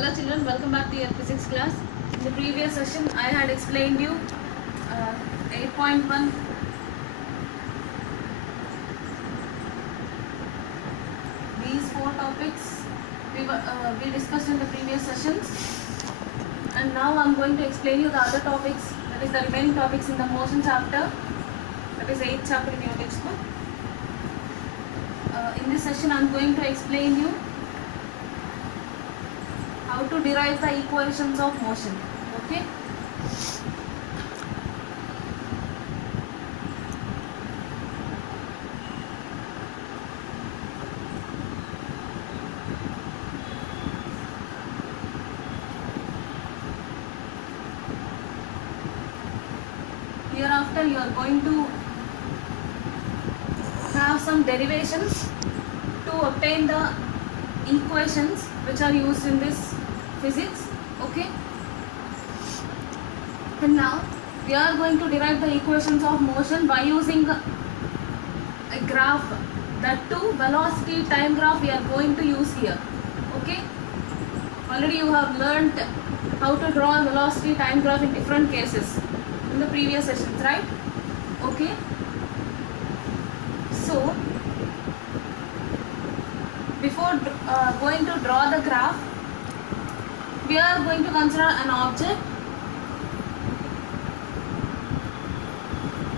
Hello children, welcome back to your physics class. In the previous session I had explained you 8.1 these four topics we discussed in the previous sessions, and now I am going to explain you the other topics, that is the remaining topics in the motion chapter, that is 8th chapter in your textbook. In this session I am going to explain you how to derive the equations of motion. Okay. Hereafter you are going to have some derivations to obtain the equations which are used in this physics. Okay, and now we are going to derive the equations of motion by using a graph, that too velocity time graph we are going to use here. Okay, already you have learnt how to draw a velocity time graph in different cases in the previous sessions, right? Okay, so before going to draw the graph, we are going to consider an object.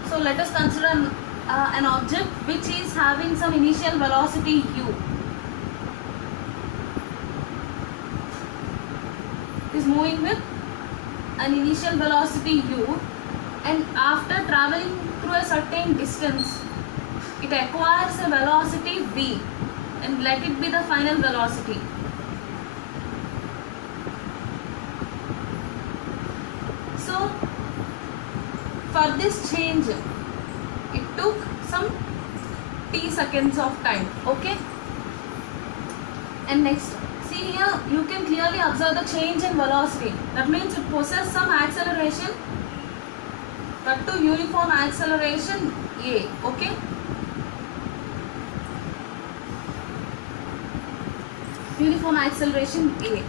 So let us consider an object which is having some initial velocity u. Is moving with an initial velocity u, and after traveling through a certain distance it acquires a velocity v, and let it be the final velocity. So for this change it took some t seconds of time. Okay, and next see here you can clearly observe the change in velocity. That means it possesses some acceleration, that to uniform acceleration a. Okay, uniform acceleration a.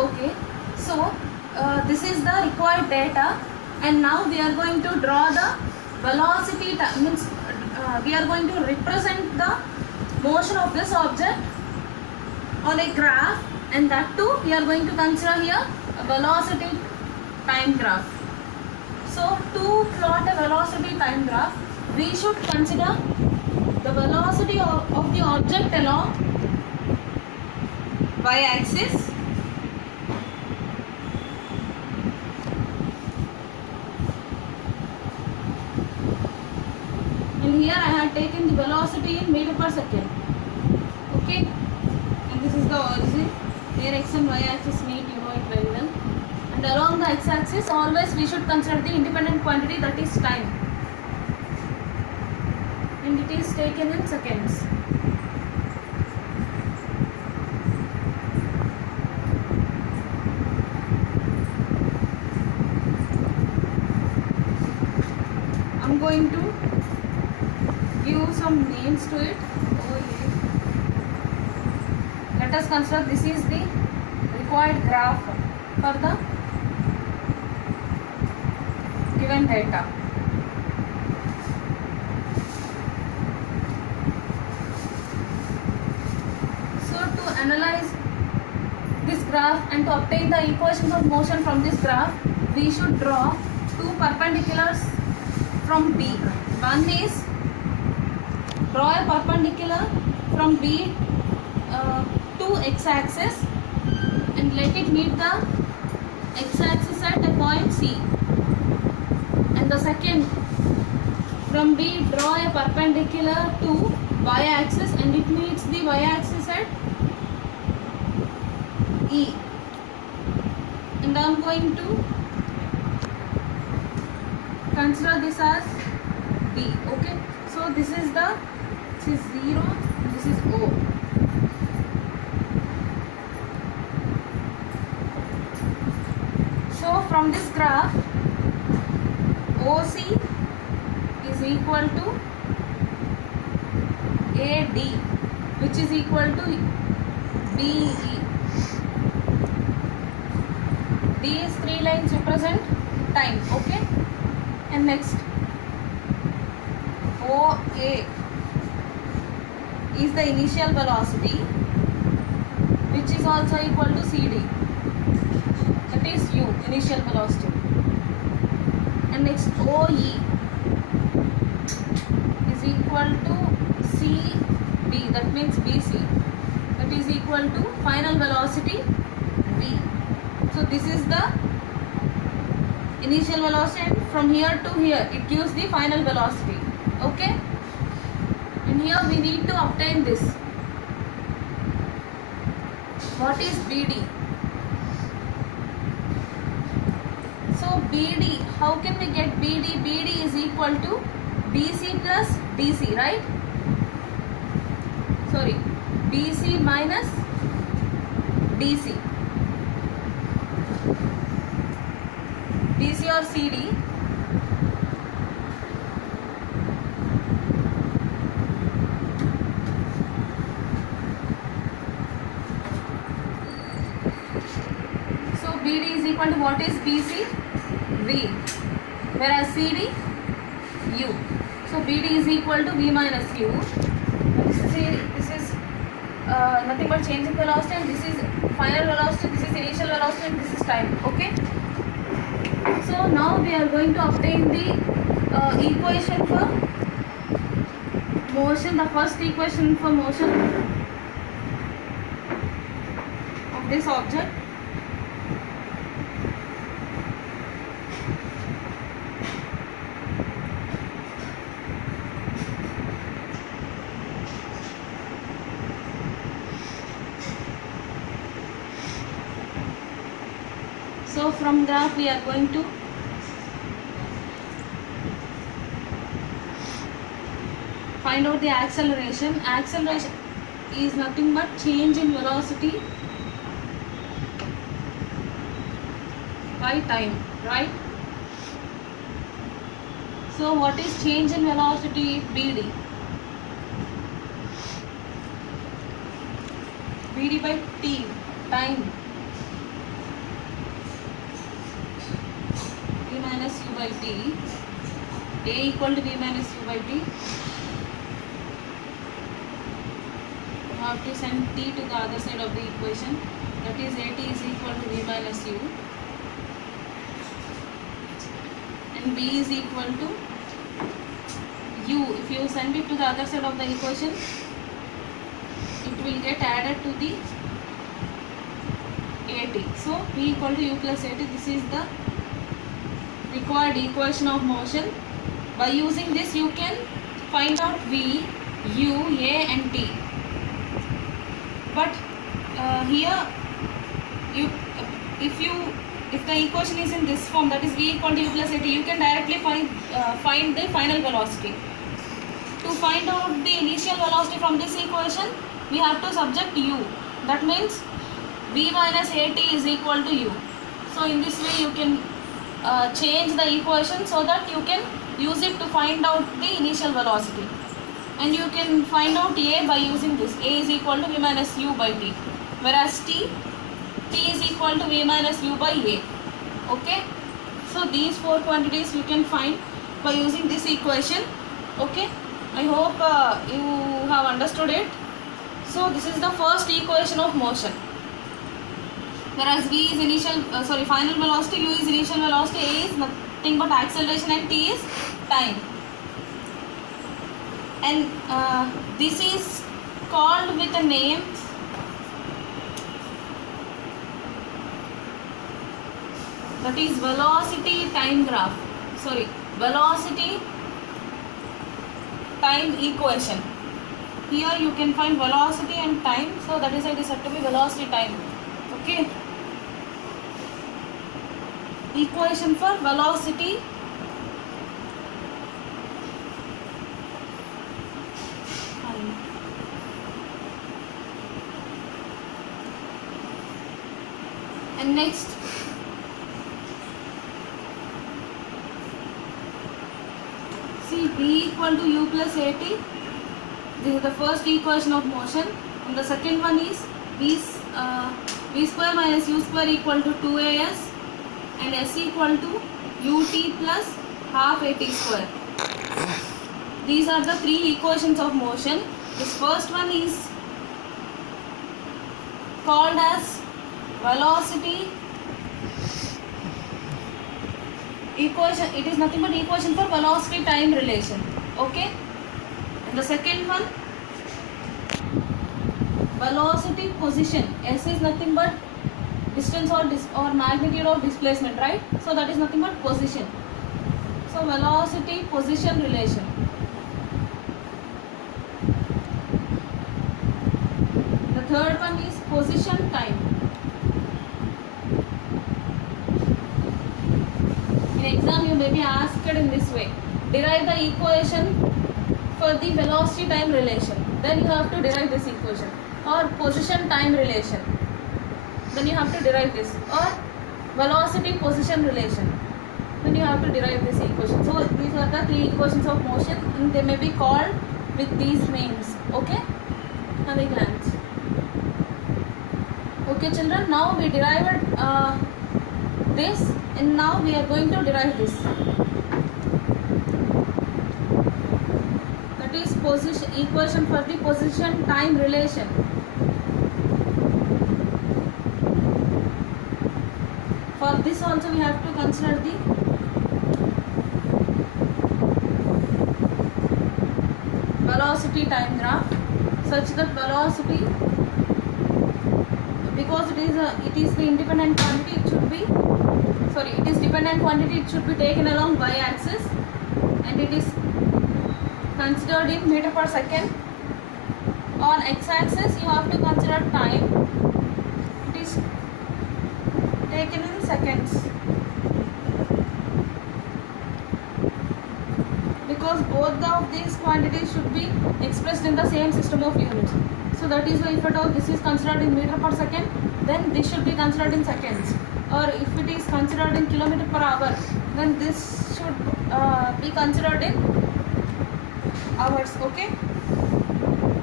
Okay, so this is the required data, and now we are going to draw the velocity, means we are going to represent the motion of this object on a graph, and that too we are going to consider here a velocity time graph. So to plot a velocity time graph, we should consider the velocity of the object along y-axis, and here I have taken the velocity in meter per second. Okay, and this is the origin. Here x and y axis meet, you know it very well, and along the x axis always we should consider the independent quantity, that is time, and it is taken in seconds. I'm going to give some names to it over here. Let us consider this is the required graph for the given data. So to analyze this graph and to obtain the equations of motion from this graph, we should draw two perpendiculars from B. One is draw a perpendicular from B to x-axis, and let it meet the x-axis at a point C. And the second, from B draw a perpendicular to y-axis, and it meets the y-axis at E. And I am going to consider this as B. Okay, so this is 0, this is O. So from this graph OC is equal to AD, which is equal to BE. These three lines represent time. Okay, and next OA is the initial velocity, which is also equal to CD, that is U, initial velocity. And next OE is equal to CB, that means BC, that is equal to final velocity V. So this is the initial velocity, and from here to here it gives the final velocity. Okay, and here we need to obtain this. What is BD? So BD, how can we get BD? BD is equal to BC plus DC, right? Sorry, BC minus DC. BC or CD. So BD is equal to, what is BC? V, whereas CD, U. So BD is equal to V minus U. This is nothing but changing velocity, and this is final velocity, this is initial velocity, and this is time. Okay. So now we are going to obtain the equation for motion, the first equation for motion of this object. So from graph we are going to find out the acceleration. Acceleration is nothing but change in velocity by time, right? So what is change in velocity? BD. BD by T, time. V minus U by T. A equal to V minus U by T. You have to send T to the other side of the equation. That is AT is equal to V minus U. And B is equal to U. If you send it to the other side of the equation, it will get added to the AT. So V equal to U plus AT. This is the required equation of motion. By using this you can find out V, U, A and T. But here if the equation is in this form, that is V equal to U plus AT, you can directly find the final velocity. To find out the initial velocity from this equation, we have to subject U. That means V minus AT is equal to U. So in this way you can change the equation so that you can use it to find out the initial velocity. And you can find out A by using this. A is equal to V minus U by T. Whereas T is equal to V minus U by A. Okay. So these four quantities you can find by using this equation. Okay. I hope you have understood it. So this is the first equation of motion. Whereas V is initial, final velocity, U is initial velocity, A is nothing but acceleration, and T is time. And this is called with a name that is velocity time graph. Velocity time equation. Here you can find velocity and time, so that is why it is said to be velocity time. Okay. Equation for velocity time. And next, see V equal to U plus AT. This is the first equation of motion, and the second one is v square minus u square equal to 2as and s equal to ut plus half at square. These are the three equations of motion. This first one is called as velocity equation. It is nothing but equation for velocity time relation. Okay. And the second one, velocity position. S is nothing but distance or magnitude of displacement, right? So that is nothing but position. So velocity position relation. The third one is position time. In exam you may be asked in this way: derive the equation for the velocity time relation. Then you have to derive this equation. Or position time relation. Then you have to derive this. Or velocity position relation. Then you have to derive this equation. So these are the three equations of motion, and they may be called with these names. Okay? Have a glance. Okay, children. Now we derived this, and now we are going to derive this. That is position equation for the position time relation. For this also we have to consider the velocity time graph, such that velocity, because it is the independent quantity, it is dependent quantity, it should be taken along y-axis, and it is considered in meter per second. On x-axis you have to consider time, it is taken in seconds, because both of these quantities should be expressed in the same system of units. So that is why if at all this is considered in meter per second, then this should be considered in seconds, or if it is considered in kilometer per hour, then this should be considered in hours. Okay,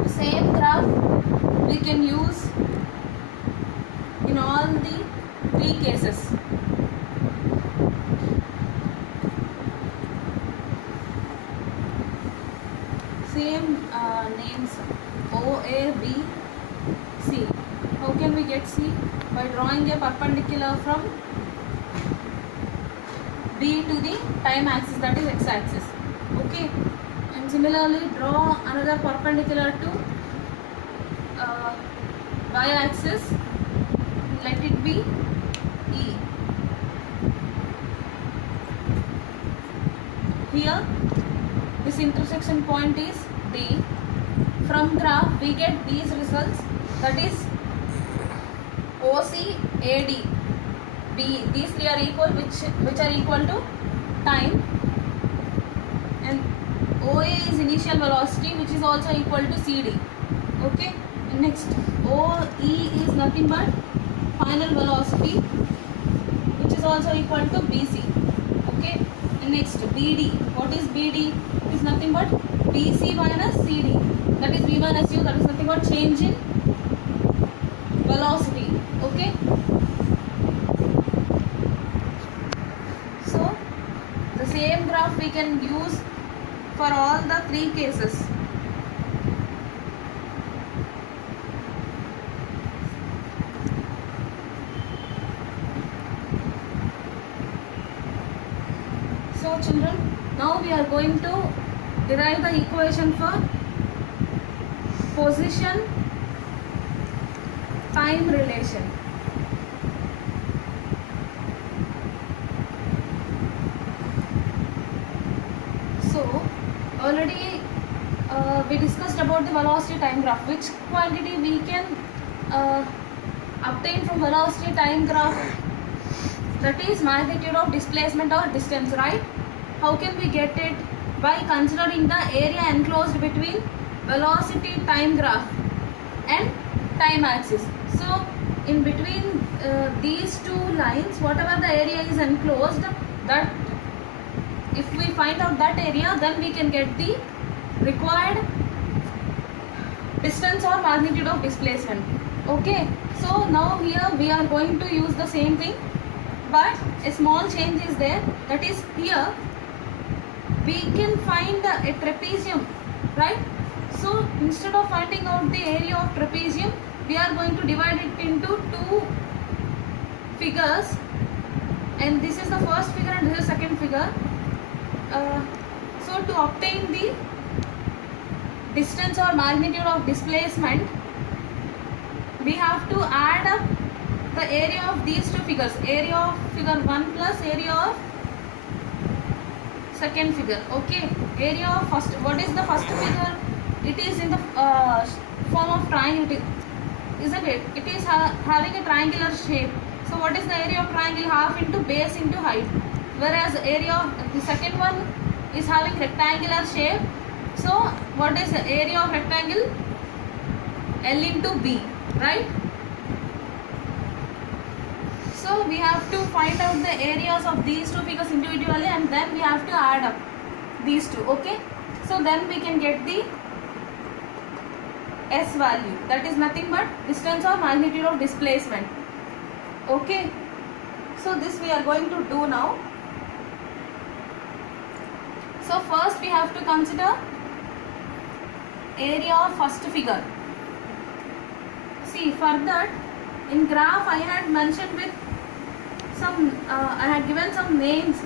same graph we can use in all the three cases. Same names O, A, B, C. How can we get C? By drawing a perpendicular from D to the time axis, that is x-axis. Okay, and similarly draw another perpendicular to y-axis. Let it be E. Here this intersection point is D. From graph we get these results, that is OC, AD, B. These three are equal, which are equal to time, and OA is initial velocity, which is also equal to CD. Okay, and next OE is nothing but final velocity, which is also equal to BC. Okay, and next BD. What is BD? It is nothing but BC minus CD. That is V minus U. That is nothing but change in velocity. Okay. So the same graph we can use for all the three cases. So children, now we are going to derive the equation for position time relation. So already we discussed about the velocity time graph, which quantity we can obtain from velocity time graph, that is magnitude of displacement or distance, right? How can we get it? By considering the area enclosed between velocity time graph and time axis. So in between these two lines, whatever the area is enclosed, that if we find out that area, then we can get the required distance or magnitude of displacement. Okay, so now here we are going to use the same thing, but a small change is there. That is, here we can find a trapezium, right? So instead of finding out the area of trapezium, we are going to divide it into two figures, and this is the first figure and this is the second figure. So to obtain the distance or magnitude of displacement, we have to add up the area of these two figures, area of figure 1 plus area of second figure. Okay, area of first, what is the first figure? It is in the form of triangle, isn't it? It is having a triangular shape. So what is the area of triangle? Half into base into height. Whereas area of the second one is having rectangular shape. So what is the area of rectangle? L into B, right? So we have to find out the areas of these two figures individually, and then we have to add up these two. Okay, so then we can get the S value, that is nothing but distance or magnitude of displacement. Okay, so this we are going to do now. So first we have to consider area of first figure. See, for that, in graph I had mentioned with some, I had given some names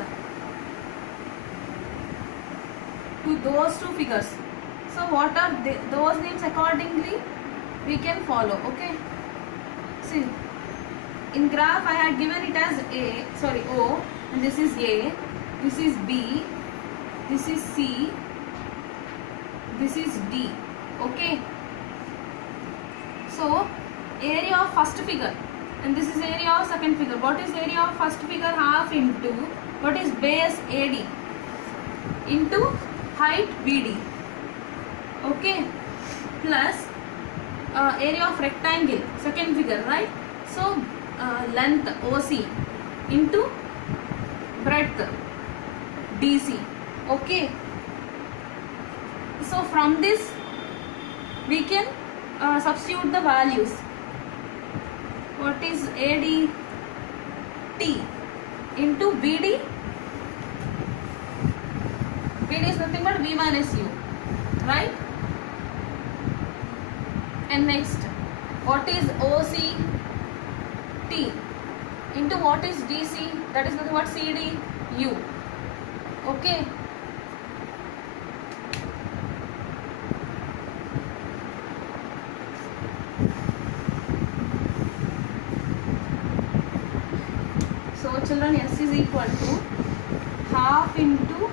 to those two figures. So what are those names? Accordingly we can follow. Okay, see, in graph I had given it as O, and this is A, this is B, this is C, this is D. Okay, so area of first figure, and this is area of second figure. What is area of first figure? Half into what is base AD into height BD. Okay, plus area of rectangle, second figure, right? So length OC into breadth DC. Okay, so from this we can substitute the values. What is AD T into BD? BD is nothing but V minus U, right? And next, what is OC T into what is DC? That is nothing but CD U. Okay. So children, S is equal to half into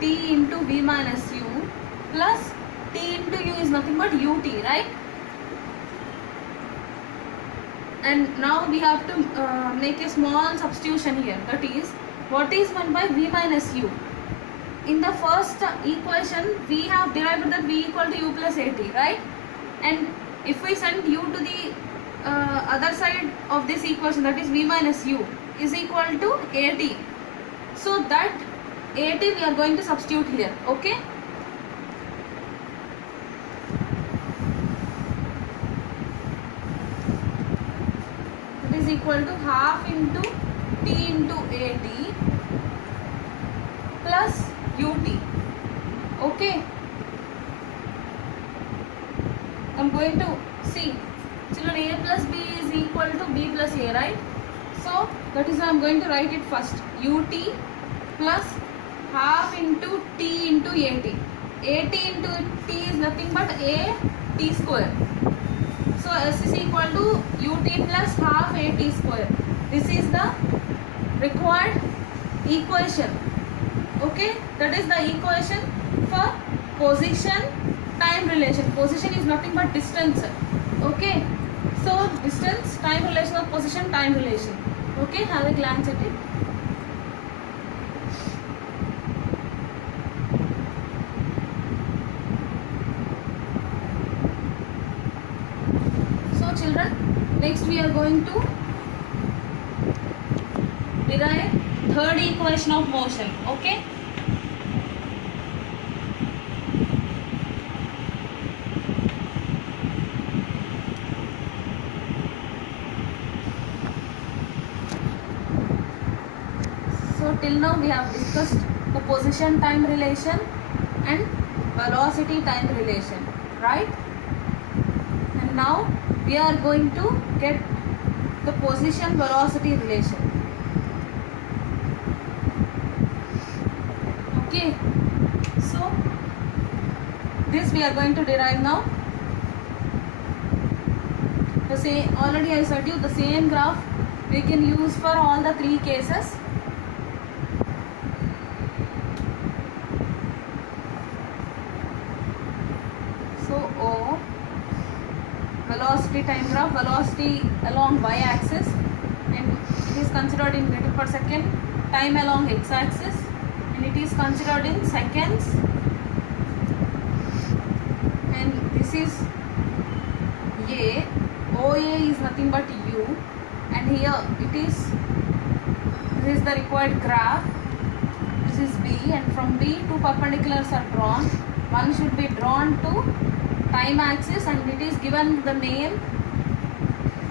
T into V minus U plus T into U is nothing but UT, right? And now we have to make a small substitution here. That is, what is meant by V minus U? In the first equation, we have derived that V equal to U plus AT, right? And if we send U to the other side of this equation, that is V minus U is equal to AT. So that AT we are going to substitute here. Okay. It is equal to half into T into AT plus UT. Okay. I'm going to see. Children, A plus B is equal to B plus A, right? So that is why I'm going to write it first. UT plus half into T into AT. AT into T is nothing but A T square. So S is equal to UT plus half AT square. This is the required equation. Okay, that is the equation for position time relation. Position is nothing but distance. Okay, so distance time relation of position time relation. Okay, have a glance at it. So children, next we are going to derive third equation of motion. Okay. till now we have discussed the position time relation and velocity time relation, right? And now we are going to get the position velocity relation. Okay, so this we are going to derive now. The same, already I said you, the same graph we can use for all the three cases. So O, velocity time graph, velocity along y-axis, and it is considered in meter per second. Time along x-axis, and it is considered in seconds. And this is A. OA is nothing but U, and here this is the required graph. This is B, and from B two perpendiculars are drawn. One should be drawn to time axis, and it is given the name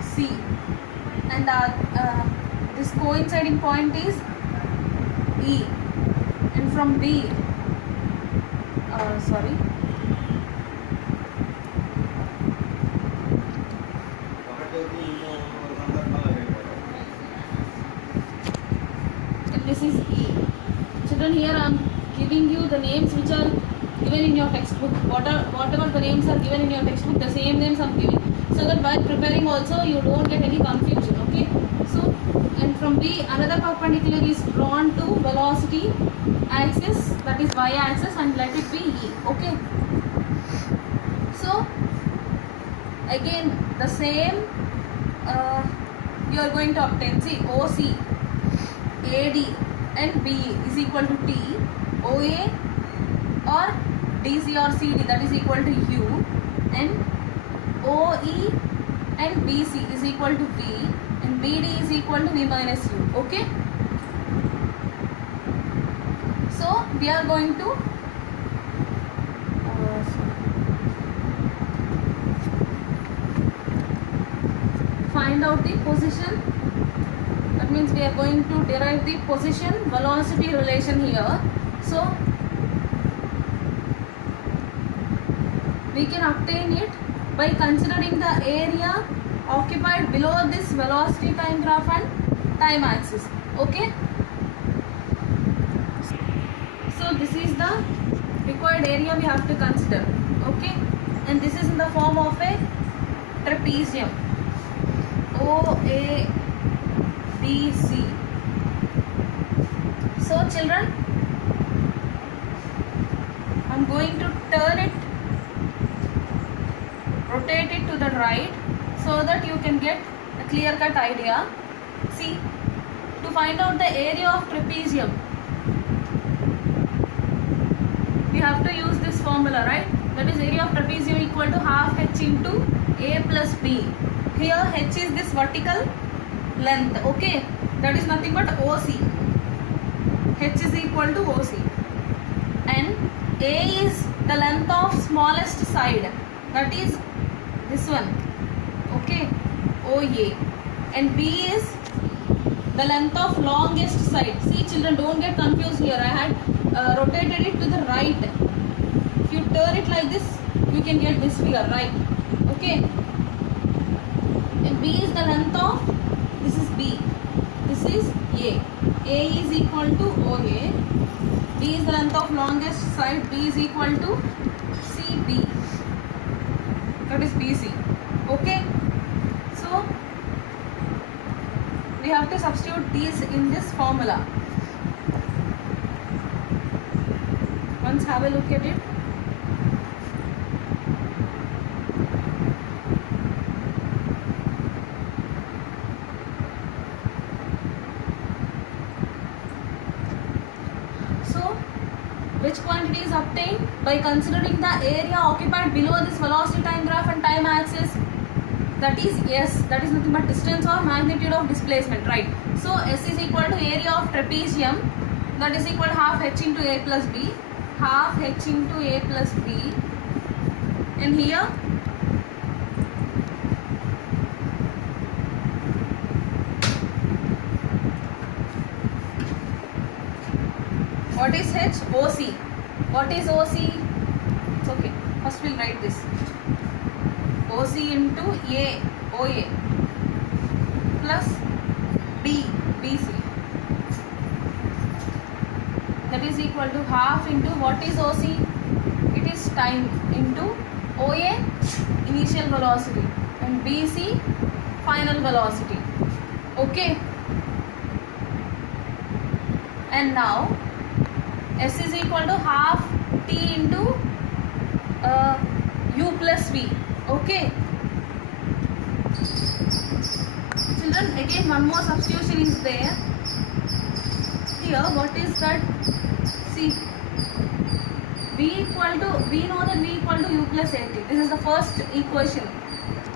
C, and this coinciding point is E, and from B and this is E. Children, here I am giving you the names which are given in your textbook. Whatever the names are given in your textbook, the same names I am giving, so that while preparing also you don't get any confusion. Okay, so and from B another perpendicular is drawn to velocity axis, that is y axis, and let it be E. Okay, so again the same you are going to obtain. See, OC, AD and BE is equal to T, OA or DC or CD, that is equal to U, and OE and BC is equal to V, and BD is equal to V minus U. Okay, so we are going to find out the position. That means we are going to derive the position velocity relation here. So we can obtain it by considering the area occupied below this velocity time graph and time axis. Okay, so this is the required area we have to consider. Okay, and this is in the form of a trapezium, OA BC. So children, I am going to turn it, rotate it to the right, so that you can get a clear cut idea. See, to find out the area of trapezium, we have to use this formula, right? That is area of trapezium equal to half h into A plus B. Here h is this vertical length. Okay, that is nothing but OC. H is equal to OC, and A is the length of smallest side, that is this one. Okay, OA, and B is the length of longest side. See children, don't get confused here. I had rotated it to the right. If you turn it like this, you can get this figure, right? Okay, and B is the length of, this is B, this is A. A is equal to OA. B is the length of longest side. B is equal to CB, that is BC. Okay, so we have to substitute these in this formula. Once have a look at it. Which quantity is obtained by considering the area occupied below this velocity time graph and time axis, that is S, that is nothing but distance or magnitude of displacement, right? So S is equal to area of trapezium, that is equal to half h into A plus B, half h into A plus B, and here What is H? OC. What is OC? It's okay. First we'll write this. OC into A, OA plus B, BC. That is equal to half into what is OC? It is time into OA, initial velocity, and BC, final velocity. Okay. And now S is equal to half T into U plus V. Okay. Children, again one more substitution is there. Here, what is that? See, we know that V equal to U plus AT. This is the first equation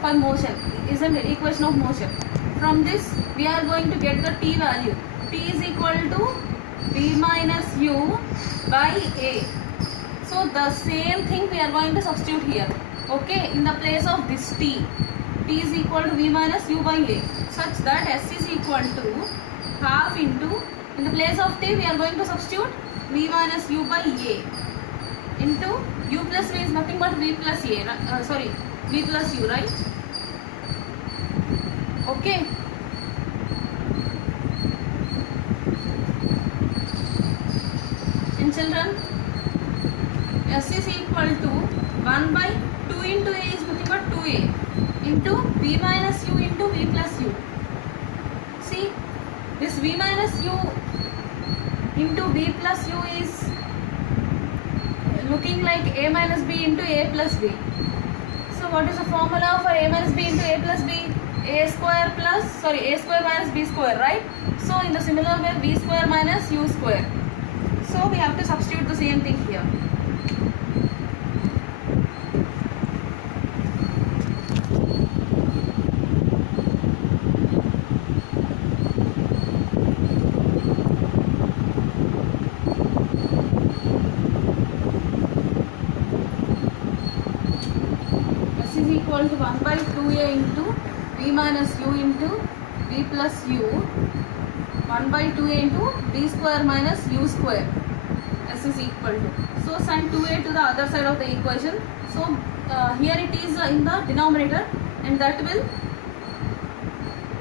for motion, isn't it? Equation of motion. From this, we are going to get the T value. T is equal to V minus U by A. So the same thing we are going to substitute here. Okay, in the place of this T is equal to V minus U by A, such that S is equal to half into, in the place of T we are going to substitute V minus U by A into U plus V is nothing but V plus A, V plus U, right? Okay. And children, S is equal to 1 by 2 into A is nothing but 2A into V minus U into V plus U. See, this V minus U into V plus U is looking like A minus B into A plus B. So what is the formula for A minus B into A plus B? A square minus B square, right? So in the similar way, V square minus U square. So we have to substitute the same thing here. S is equal to 1 by 2A into V minus U into V plus U, 1 by 2A into V square minus U square. S is equal to. So send 2A to the other side of the equation. So here it is in the denominator, and that will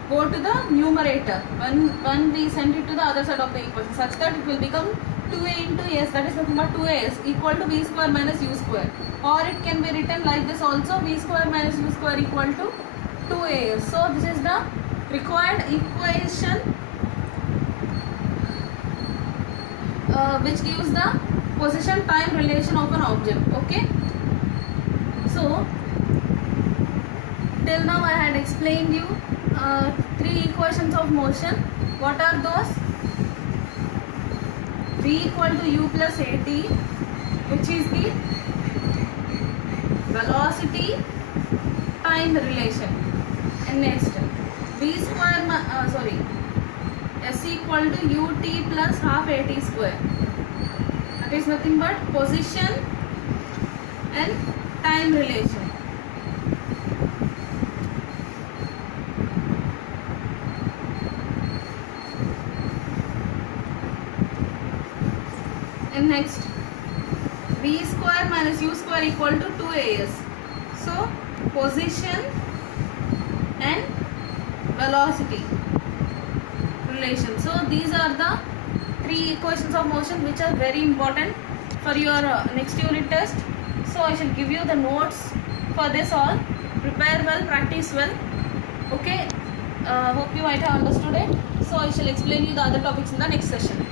go to the numerator when we send it to the other side of the equation, such that it will become 2A into S, that is nothing but 2AS equal to V square minus U square. Or it can be written like this also, V square minus U square equal to 2AS. So this is the required equation which gives the position time relation of an object. Okay. So till now I had explained you 3 equations of motion. What are those? V equal to U plus AT, which is the velocity time relation. And next, V square, S equal to UT plus half AT square. That is nothing but position and time relation. And next, V square minus U square equal to 2AS. So position and velocity relation. So these are the 3 equations of motion which are very important for your next unit test. So I shall give you the notes for this all. Prepare well, practice well. Okay. Hope you might have understood it. So I shall explain you the other topics in the next session.